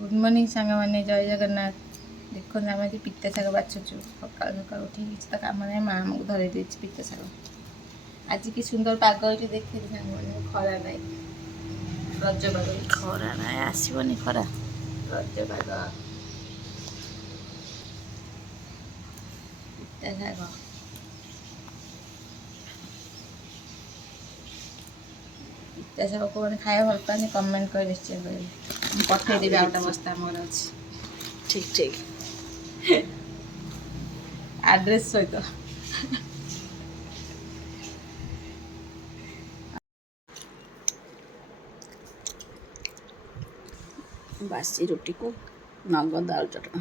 Good morning सांग मैंने जय जगन्नाथ। देखो आम आज पिता शाग बाछुचु सकाल सकाल उठी किसी तो कम ना माँ आमको धरे देती पिता शाग। आज कि सुंदर पाग ये देखते सांग मैंने खरा ना रज पाग खरा ना आसबनी खरा रज पाग पिता शाग पिता शाग को मैंने खाया भल पाने कमेंट कर निश्चय करेंगे पठेदेवी आउटा बस्ता मोर अच्छी ठीक ठीक एड्रेस सहित बासी रोटी को नगद आलू चटना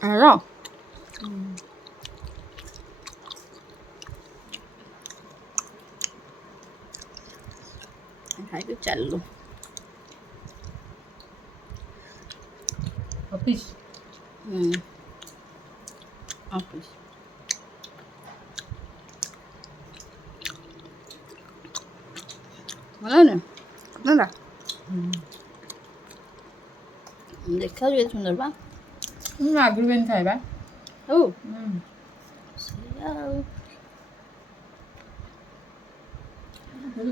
हेलो खाई चलो ऑफिस ऑफिस भला ना ना देखा जो सुंदर बा आगु बेन खाइबा ओ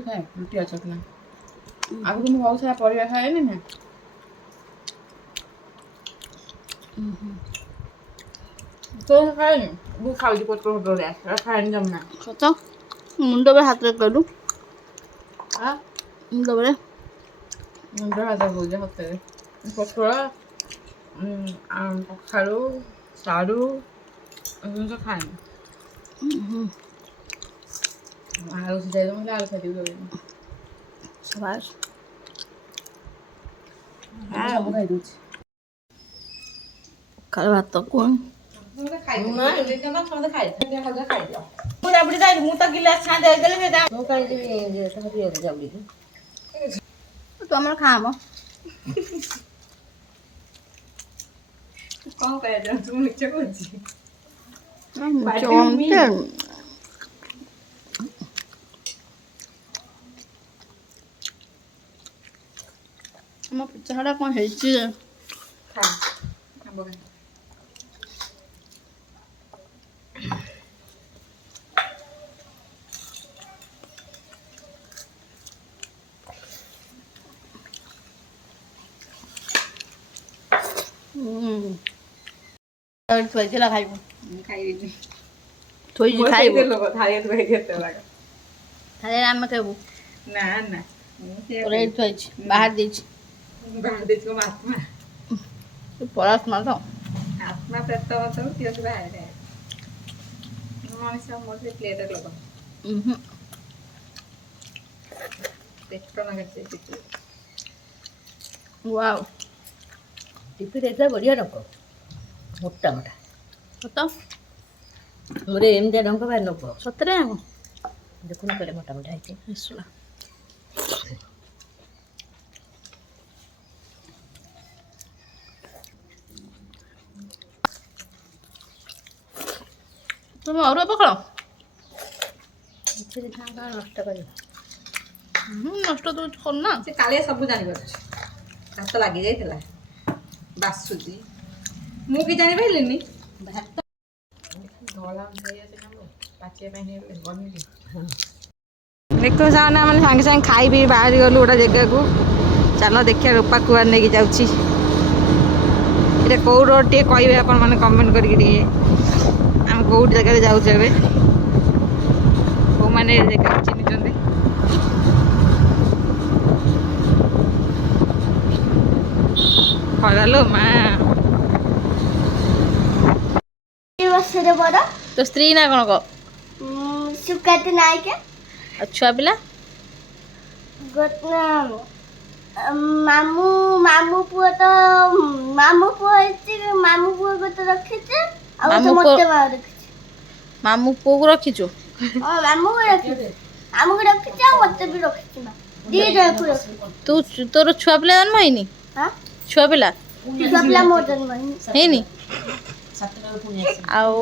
खाए रुटी अच्छा था आगु मैं बहुत सारा परिया खाए ना तो खाए वो खाऊ पत्र होटल रे खाए जमना सत मुंड पे हाथ करू आ मुंड पे मुंड हाथ बोल हाथ पत्र कखारू सारू तो खाए आलू सिझाई दो आलू खाई शाबाश सब खाई दूँ खाल भात कौन तुम खाम कौन कह पिछाड़ा कौन है थोड़ा खाइबो खाइबे थोड़ी खाइबो लोग थारे तो घेते लागा थारे नाम में खाइबो ना ना तोरे थोइछ बाहर देछ को आत्मा तो परात्मा तो आत्मा पेट तो तियो से बाहर है मनीष मोटे प्लेट लोग पेट ना करते वाओ टिपी देता बढ़िया रखो मोटा मोटा तो मोरे एमदे रंग बा नको सतरे देखो ना करे मोटा मोटा है इसला तुम और पकड़ो इथे था नष्ट कर नष्ट तो करना से काले सब जानि कर हाथ लागी जाइतला बासुजी मु की जानि पाइलेनी भात धोला भैया से हम पाचे में बनी देखो सामने मैंने सांगे सांगे खाई भी बाहर गलु गोटा जगह को चलो देखिए रूपा कुआर नहीं जाऊँगी ये कौ रोड टे कहे आप कमेंट करें आम कौ जगह जाऊे कौ मैंने जगह चिन्ह खरा लो माँ तो स्त्री ना कौन कह सुकाते ना क्या छुआ पिला मामू मामू पुआ तो मामू पुआ मामू पुआ को तो रखे थे अब तो मते मार रखे मामू पुआ को रखीचु हां मामू को रखे थे मते भी रखे थे दी दे को रखे तू तोर छुआ पिला जन्म हैनी हां छुआ पिला मोटन हैनी आओ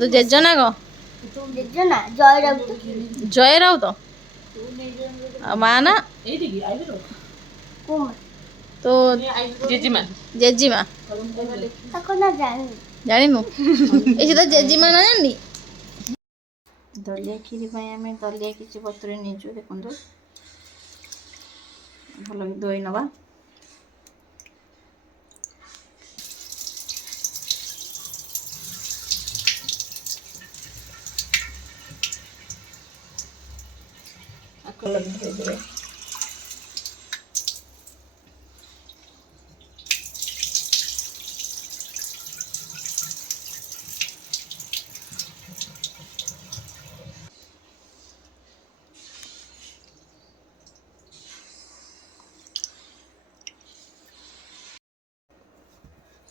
तो जेजना को जेजना जय राउत जय राउत ଆଉ ମା ନା କୁମା ତୋ ଜେଜିମା ଜେଜିମା ତାକୁ ନା ଜାଣିନି। ଜାଣିନୁ ଏଇ ତ ଜେଜିମା ନା ଜାଣିନି। ଦଲିଆ କ୍ଷୀରି ପାଇଁ ଆମେ ଦଲିଆ କିଛି ବତୁରେଇ ନେଇଛୁ। ଦେଖନ୍ତୁ ଭଲ ଧୋଇ ନେବା। ଧୋଇଦେବେ।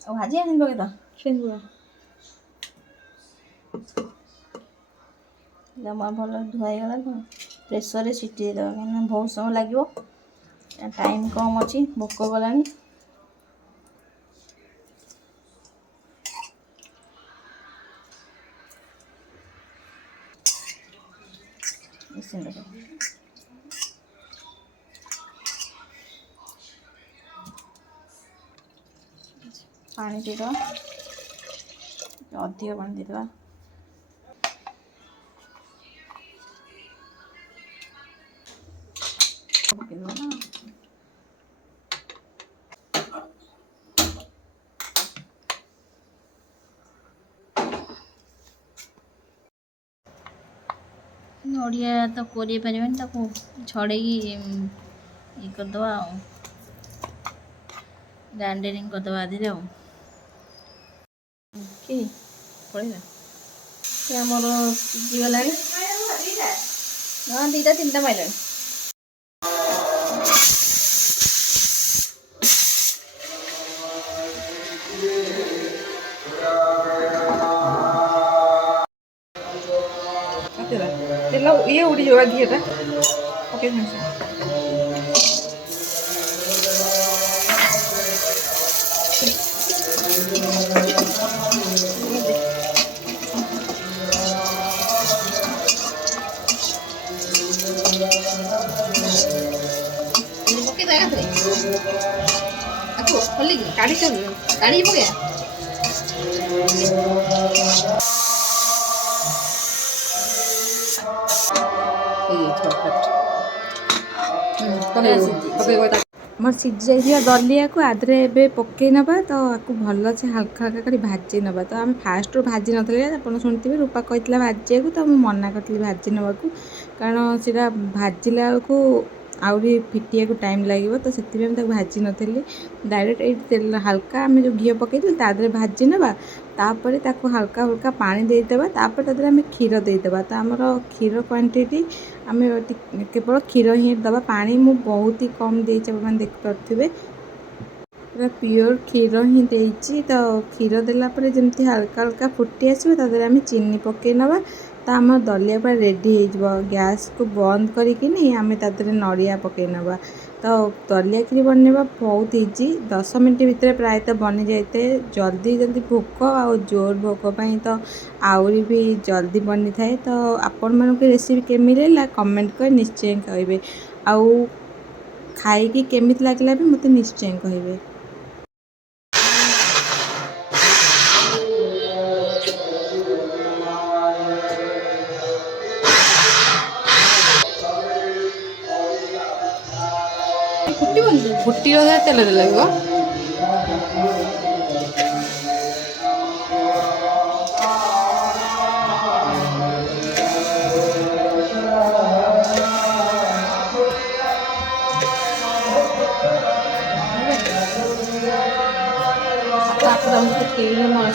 ଆଉ ଭାଜି ଆଣି ପକେଇ ତ ଜମା ଭଲ ଧୁଆ ହେଇଗଲା ତ ପ୍ରେସରରେ ସିଟି ଦେଇଦେବା କାହିଁକିନା ବହୁତ ସମୟ ଲାଗିବ। ଟାଇମ୍ କମ୍ ଅଛି। ଭୋକ ଗଲାଣି। ପାଣି ଦେଇଦେବା। ଅଧିକ ପାଣି ଦେଇଦେବା। ନଡ଼ିଆ ତ କୋରେଇ ପାରିବାନି, ତାକୁ ଛଡ଼େଇକି ଇଏ କରିଦେବା ଆଉ ଗ୍ରାଇଣ୍ଡରିଂ କରିଦେବା ଆଧିରେ ଆଉ କି ପଳେଇଲା ସେ ଆମର ସିଝିଗଲାଣି। ହଁ 2ଟା 3ଟା ମାଇଲାଣି। ତେଲ ଇଏ ଉଡ଼ିଯିବ ଘିଅଟା ପକେଇ ଖୋଲିକି କାଢ଼ିକି ପକେଇବା। ମୋର ସିଝି ଯାଇଥିବା ଦଲିଆକୁ ଆଦେହରେ ଏବେ ପକେଇ ନେବା। ତ ଆକୁ ଭଲସେ ହାଲକା ହାଲକା କରି ଭାଜି ନେବା। ତ ଆମେ ଫାଷ୍ଟରୁ ଭାଜି ନଥିଲେ, ଆପଣ ଶୁଣିଥିବେ ରୂପା କହିଥିଲା ଭାଜିବାକୁ, ତ ମୁଁ ମନା କରିଥିଲି ଭାଜି ନେବାକୁ, କାରଣ ସେଇଟା ଭାଜିଲା ବେଳକୁ ଆହୁରି ଫିଟିବାକୁ ଟାଇମ୍ ଲାଗିବ। ତ ସେଥିପାଇଁ ମୁଁ ତାକୁ ଭାଜି ନଥିଲି। ଡାଇରେକ୍ଟ ଏଇ ତେଲ ହାଲକା ଆମେ ଯେଉଁ ଘିଅ ପକେଇଥିଲୁ ତା ଦେହରେ ଭାଜି ନେବା। ତାପରେ ତାକୁ ହାଲକା ହାଲକା ପାଣି ଦେଇଦେବା। ତାପରେ ତା ଦେହରେ ଆମେ କ୍ଷୀର ଦେଇଦେବା। ତ ଆମର କ୍ଷୀର କ୍ୱାଣ୍ଟିଟି ଆମେ କେବଳ କ୍ଷୀର ହିଁ ଦେବା। ପାଣି ମୁଁ ବହୁତ ହି କମ୍ ଦେଇଛି, ଆପଣମାନେ ଦେଖିପାରୁଥିବେ। ପୁରା ପିଓର କ୍ଷୀର ହିଁ ଦେଇଛି। ତ କ୍ଷୀର ଦେଲା ପରେ ଯେମିତି ହାଲକା ହାଲକା ଫୁଟି ଆସିବ, ତା ଦେହରେ ଆମେ ଚିନି ପକେଇ ନେବା। ତ ଆମର ଦଲିଆ ପୁରା ରେଡ଼ି ହେଇଯିବ। ଗ୍ୟାସ୍କୁ ବନ୍ଦ କରିକିନି ଆମେ ତା ଦେହରେ ନଡ଼ିଆ ପକେଇ ନେବା। ତ ଦଲିଆ କ୍ଷୀରି ବନେଇବା ବହୁତ ଇଜି। 10 ମିନିଟ୍ ଭିତରେ ପ୍ରାୟତଃ ବନିଯାଇଥାଏ। ଜଲ୍ଦି ଜଲ୍ଦି ଭୋକ ଆଉ ଜୋର ଭୋକ ପାଇଁ ତ ଆହୁରି ବି ଜଲ୍ଦି ବନିଥାଏ। ତ ଆପଣମାନଙ୍କୁ ରେସିପି କେମିତି ଲାଗିଲା କମେଣ୍ଟ କରି ନିଶ୍ଚୟ କହିବେ। ଆଉ ଖାଇକି କେମିତି ଲାଗିଲା ବି ମୋତେ ନିଶ୍ଚୟ କହିବେ। ଫୁଟିବ ତେଲ ଲାଗିବ।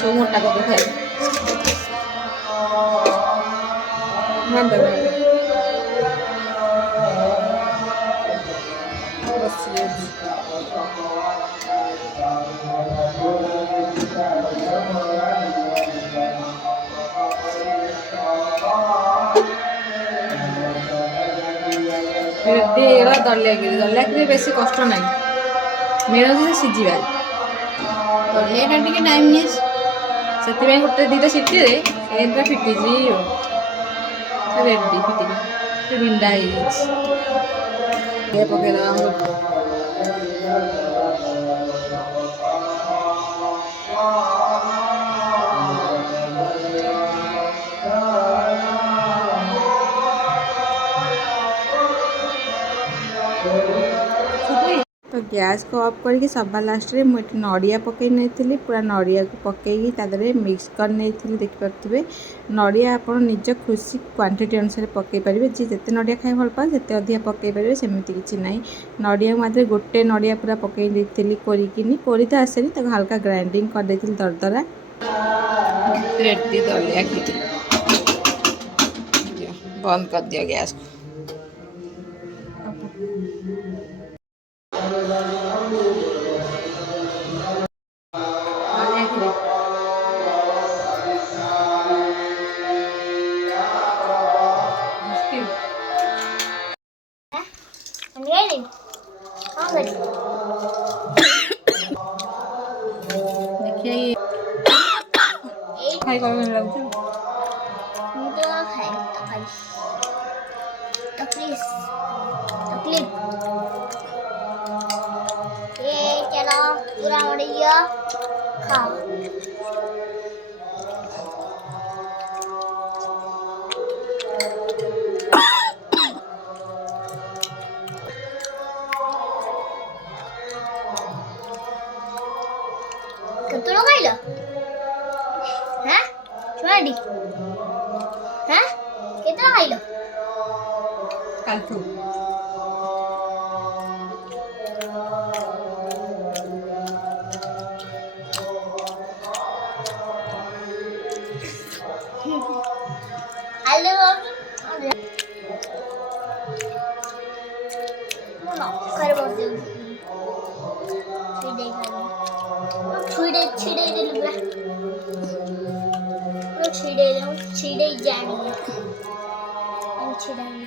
ସବୁ ମୋଟା କରି ଖାଇବେ। ରେଡ଼ି ହେଇଗଲା ଦଲିଆ କ୍ଷୀରି। ଦଲିଆ କ୍ଷୀରି ବେଶୀ କଷ୍ଟ ନାହିଁ, ମେନ୍ ହେଉଛି ସେ ସିଝିବା। ଦଲିଆଟା ଟିକେ ଟାଇମ୍ ନିଏ, ସେଥିପାଇଁ 1-2ଟା ସିଟିରେ ଏଇଟା ଫିଟିଯିବ। ରେଡ଼ି ଫିଟିକି ବିଣ୍ଡା ହେଇଯାଇଛି। ପକେଇଦେବା ଆମର तो गैस को ऑफ करके सभा लास्ट रे मुझे नड़िया पकई नहीं पूरा नड़िया को पकईकी तादरे मिक्स कर नहीं देखिपे नड़िया आप निज खुशी क्वांटिटी अनुसार पकई पारे जी जिते नड़िया खाई भल पाए जिते अधिक पकई पारे सेमती किसी ना नड़िया मात्र गोटे नड़िया पूरा पकई देती कोरिकिनी कोरी तो आसेनी तो हल्का ग्राइंडिंग कर देती दरदरा रेडी दलिया खीर बंद कर दिया गैस को Ready? I'm ready. देखिए ये खाई कर लगुच मैं तो खाए तो खाई तो प्लीज तो क्लिप ये चलो पूरा बढ़िया खाओ कितना खाई लो हैं छोड़ी हैं कितना खाई लो कालठू हेलो मोनो कर बोलते छिड़े दे लुगा पूरा छिड़े जानी हम छिड़ानी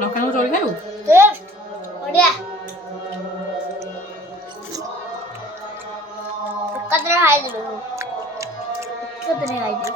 लଙ୍କା चोरी खाऊ टेस्ट बढ़िया कतरे खाई दे कतरे खाई दे